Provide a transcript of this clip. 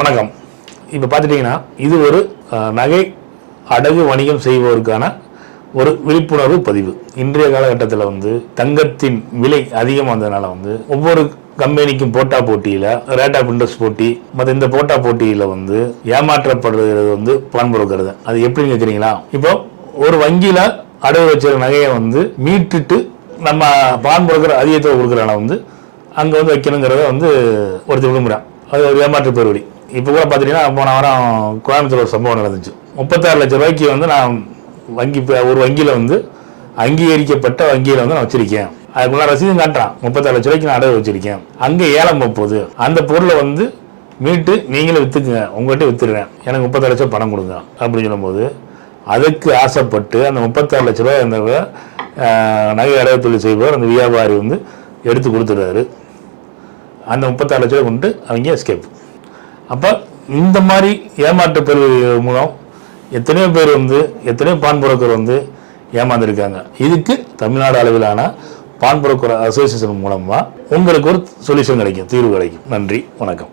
வணக்கம். இப்போ பார்த்துட்டிங்கன்னா இது ஒரு நகை அடகு வணிகம் செய்வோருக்கான ஒரு விழிப்புணர்வு பதிவு. இன்றைய காலகட்டத்தில் தங்கத்தின் விலை அதிகமாக வந்ததுனால ஒவ்வொரு கம்பெனிக்கும் போட்டா போட்டியில் ரேட் ஆஃப் இன்ட்ரெஸ்ட் போட்டி மற்ற இந்த போட்டா போட்டியில் ஏமாற்றப்படுறது பான் புரோக்கர் தான். அது எப்படின்னு கேட்குறீங்களா? இப்போ ஒரு வங்கியில் அடகு வச்ச நகையை மீட்டுட்டு நம்ம பான் புரோக்கர் அதிகத்தை கொடுக்குறான அங்கே வைக்கணுங்கிறத ஒருத்தர் விரும்புகிறான். அது ஒரு ஏமாற்று பெருவழி. இப்போ கூட பார்த்தீங்கன்னா போன வாரம் கோயம்புத்தூர் ஒரு சம்பவம் நடந்துச்சு. 36 லட்சம் ரூபாய்க்கு நான் ஒரு வங்கியில் அங்கீகரிக்கப்பட்ட வங்கியில் நான் வச்சிருக்கேன். அதுக்குள்ள ரசீதும் காட்டுறான். 36 லட்ச ரூபாய்க்கு நான் அடகு வச்சிருக்கேன். அங்கே ஏலம் போகுது. அந்த பொருளை மீட்டு நீங்களே விற்றுக்குங்க, உங்கள்கிட்ட விற்றுடுறேன், எனக்கு 36 லட்சம் பணம் கொடுங்க அப்படின்னு சொல்லும்போது அதுக்கு ஆசைப்பட்டு அந்த 36 லட்ச ரூபாய் அந்த நகை அடகு தொழில் செய்வார் அந்த வியாபாரி எடுத்து கொடுத்துடுறாரு. அந்த 36 லட்ச ரூபாய் கொண்டு அவங்க எஸ்கேப். அப்போ இந்த மாதிரி ஏமாற்று பெறுவது மூலம் எத்தனையோ பேர் எத்தனையோ பான் புரோக்கர் ஏமாந்துருக்காங்க. இதுக்கு தமிழ்நாடு அளவிலான பான் புரோக்கர் அசோசியேஷன் மூலமாக உங்களுக்கு ஒரு சொல்யூஷன் கிடைக்கும், தீர்வு கிடைக்கும். நன்றி, வணக்கம்.